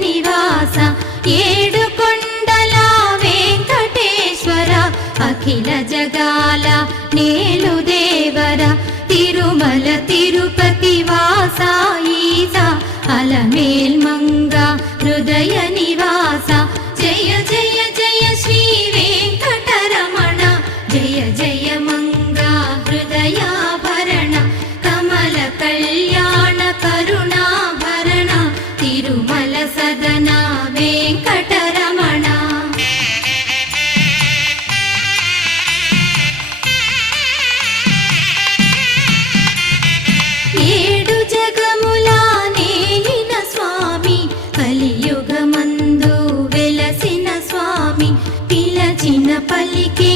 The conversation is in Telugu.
నివాస ఏడు కొండల వెంకటేశ్వర అఖిల జగాల నేలు దేవర తిరుమల తిరుపతి వాస ఈస అలమేల్ మంగ హృదయ నివాస జయ జయ జయ శ్రీ వెంకటరమణ జయ జయ మంగ హృదయాభరణ కమల కళ్యాణ కరుణాభరణ తిరుమల సదన వెంకటరమణ. ఏడు జగముల నేలిన స్వామి కలియుగమందు వెలసిన స్వామి పిలచిన పలికే